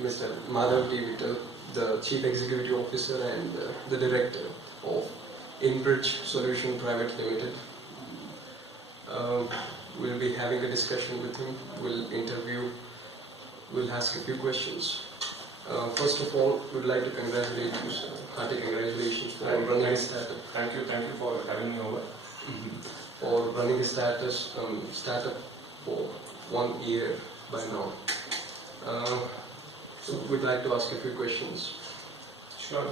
Mr. Madhav T. Vittal, the Chief Executive Officer and the Director of Inbridge Solution Private Limited. We'll be having a discussion with him, we'll interview, we'll ask a few questions. First of all, we'd like to congratulate you, sir. Hearty congratulations for running a startup. Thank you for having me over. For running a startup for 1 year by now. So we'd like to ask a few questions. Sure.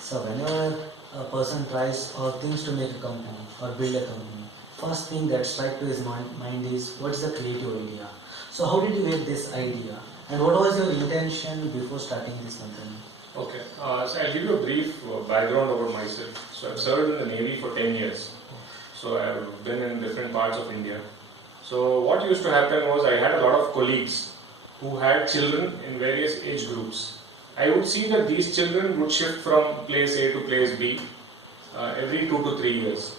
So whenever a person tries or thinks to make a company or build a company, first thing that strikes to his mind is what's the creative idea. So how did you get this idea and what was your intention before starting this company? Okay, so I'll give you a brief background about myself. So I've served in the Navy for 10 years. So I've been in different parts of India. So what used to happen was I had a lot of colleagues who had children in various age groups. I would see that these children would shift from place A to place B every 2 to 3 years.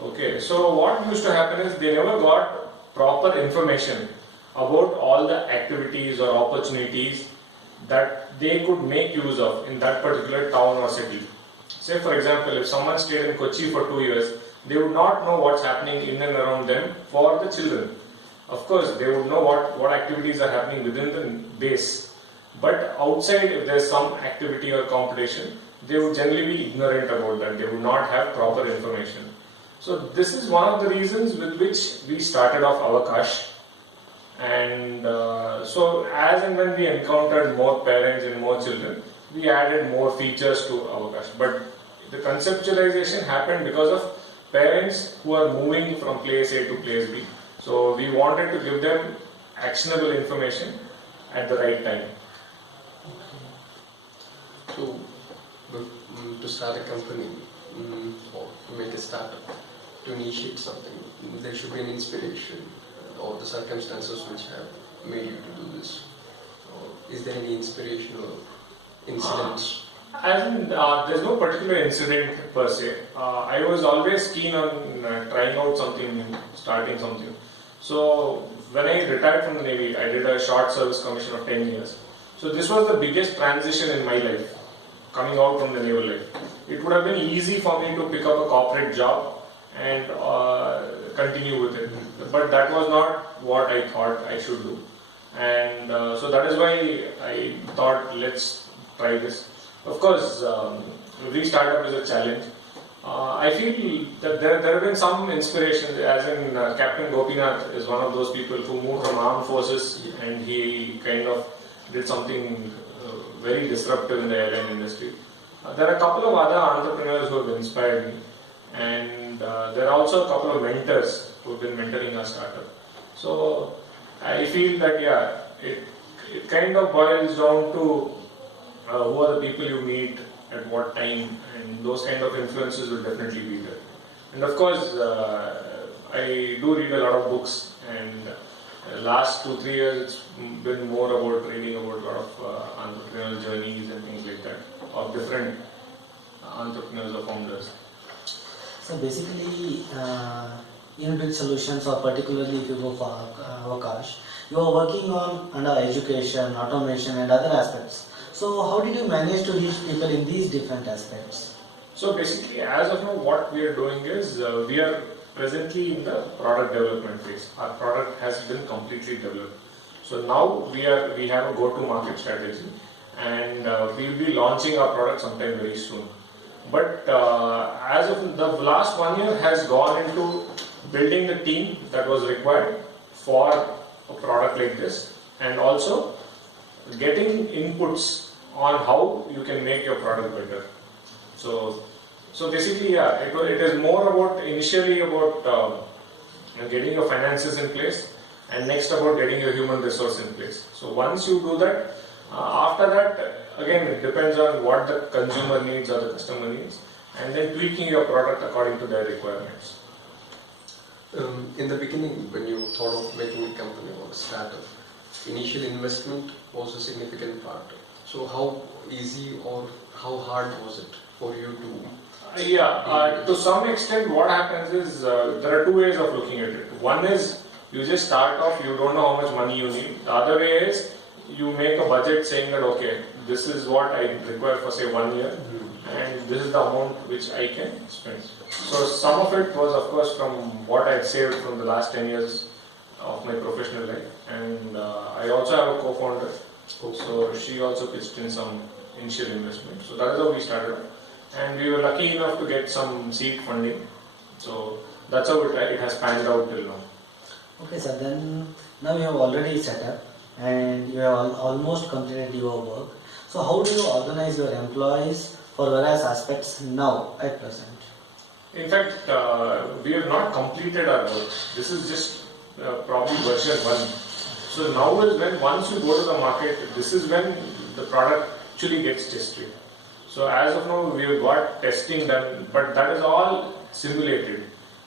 Okay, so what used to happen is they never got proper information about all the activities or opportunities that they could make use of in that particular town or city. Say for example, if someone stayed in Kochi for 2 years, they would not know what's happening in and around them for the children. Of course, they would know what activities are happening within the base. But outside, if there's some activity or competition, they would generally be ignorant about that. They would not have proper information. So this is one of the reasons with which we started off Avakash. And so as and when we encountered more parents and more children, we added more features to Avakash. But the conceptualization happened because of parents who are moving from place A to place B. So we wanted to give them actionable information at the right time. So, to start a company or to make a startup, to initiate something, there should be an inspiration or the circumstances which have made you to do this. Or is there any inspiration or incidents? As in, there's no particular incident per se. I was always keen on trying out something new, starting something. So when I retired from the Navy, I did a short service commission of 10 years. So this was the biggest transition in my life, coming out from the naval life. It would have been easy for me to pick up a corporate job and continue with it. But that was not what I thought I should do. And so that is why I thought, let's try this. Of course, every startup is a challenge. I feel that there have been some inspiration, as in Captain Gopinath is one of those people who moved from armed forces and he kind of did something very disruptive in the airline industry. There are a couple of other entrepreneurs who have inspired me, and there are also a couple of mentors who have been mentoring our startup. So I feel that it kind of boils down to who are the people you meet at what time, and those kind of influences will definitely be there. And of course, I do read a lot of books, and last 2-3 years it's been more about reading about a lot of entrepreneurial journeys and things like that of different entrepreneurs or founders. So basically, Inbridge Solutions, or particularly if you go for Avakash, you are working on under education, automation and other aspects. So how did you manage to reach people in these different aspects? So basically, as of now, what we are doing is we are presently in the product development phase. Our product has been completely developed. So now we have a go-to-market strategy, and we will be launching our product sometime very soon. But as of the last 1 year has gone into building the team that was required for a product like this, and also getting inputs on how you can make your product better. So basically, it is more about initially about getting your finances in place, and next about getting your human resource in place. So once you do that, after that, again, it depends on what the consumer needs or the customer needs, and then tweaking your product according to their requirements. In the beginning, when you thought of making a company or a startup, initial investment was a significant part. So how easy or how hard was it for you to? To some extent what happens is there are two ways of looking at it. One is you just start off, you don't know how much money you need. The other way is you make a budget saying that okay, this is what I require for say 1 year, and this is the amount which I can spend. So some of it was of course from what I had saved from the last 10 years of my professional life, and I also have a co-founder, so she also pitched in some initial investment. So that is how we started, and we were lucky enough to get some seed funding. So that's how it has panned out till now. Okay, sir. Then now you have already set up and you have almost completed your work. So how do you organize your employees for various aspects now at present? In fact, we have not completed our work. This is just probably version 1. So now is when once you go to the market, this is when the product actually gets tested. So as of now, we have got testing done, but that is all simulated.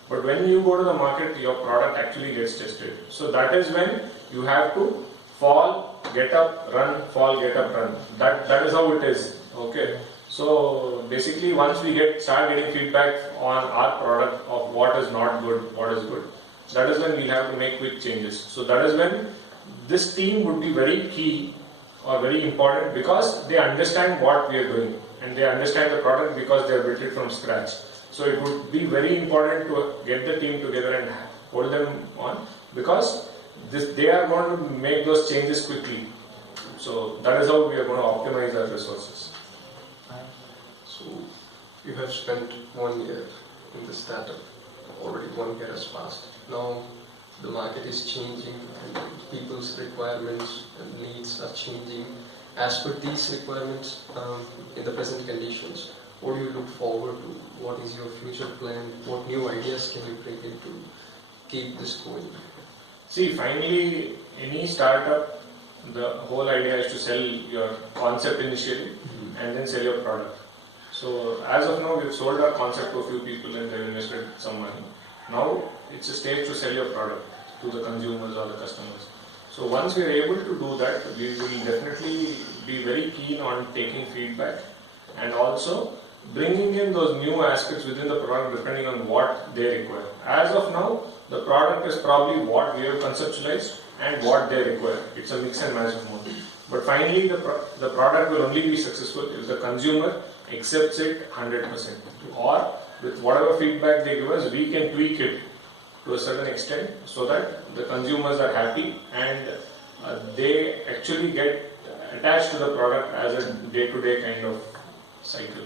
But when you go to the market, your product actually gets tested. So that is when you have to fall, get up, run, fall, get up, run. That is how it is. Okay. So basically, once we start getting feedback on our product of what is not good, what is good, that is when we have to make quick changes. So that is when this team would be very key or very important, because they understand what we are doing and they understand the product because they have built it from scratch. So it would be very important to get the team together and hold them on, because they are going to make those changes quickly. So that is how we are going to optimize our resources. So you have spent 1 year in the startup. Already 1 year has passed. Now the market is changing and people's requirements and needs are changing. As per these requirements, in the present conditions, what do you look forward to? What is your future plan? What new ideas can you bring in to keep this going? See, finally, any startup, the whole idea is to sell your concept initially and then sell your product. So as of now, we've sold our concept to a few people and they've invested some money. Now it's a stage to sell your product to the consumers or the customers. So once we are able to do that, we will definitely be very keen on taking feedback and also bringing in those new aspects within the product depending on what they require. As of now, the product is probably what we have conceptualized and what they require. It's a mix and match mode. But finally, the product will only be successful if the consumer accepts it 100%. Or with whatever feedback they give us, we can tweak it to a certain extent so that the consumers are happy and they actually get attached to the product as a day-to-day kind of cycle.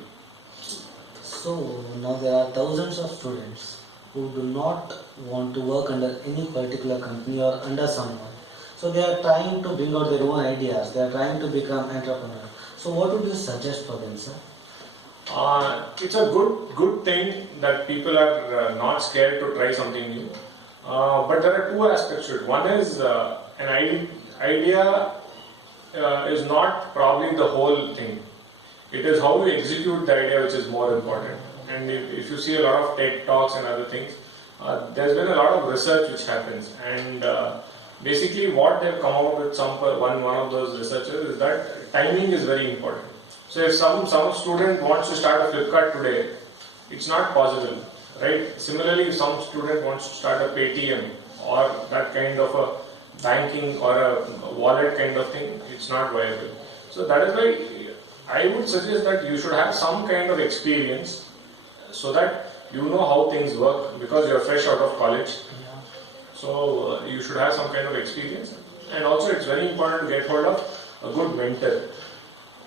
So now there are thousands of students who do not want to work under any particular company or under someone. So they are trying to bring out their own ideas. They are trying to become entrepreneurs. So what would you suggest for them, sir? It's a good thing that people are not scared to try something new. But there are two aspects to it. One is an idea is not probably the whole thing. It is how you execute the idea which is more important. And if you see a lot of TED Talks and other things, there's been a lot of research which happens. And basically what they've come up with, one of those researchers, is that timing is very important. So if some student wants to start a Flipkart today, it's not possible, right? Similarly, if some student wants to start a Paytm or that kind of a banking or a wallet kind of thing, it's not viable. So that is why I would suggest that you should have some kind of experience so that you know how things work, because you are fresh out of college. So you should have some kind of experience. And also it's very important to get hold of a good mentor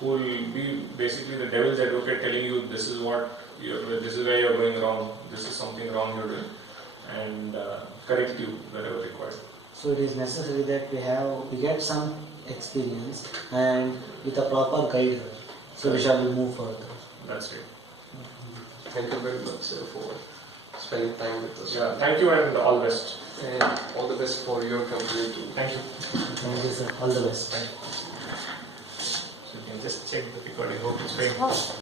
who will be basically the devil's advocate, telling you this is where you're going wrong, this is something wrong you're doing, and correct you wherever required. So it is necessary that we get some experience and with a proper guide, so we shall move further. That's it. Thank you very much, sir, for spending time with us. Yeah, thank you and all the best. And all the best for your company too. Thank you. Thank you, sir. All the best. So you can just check the recording, hope it's fine.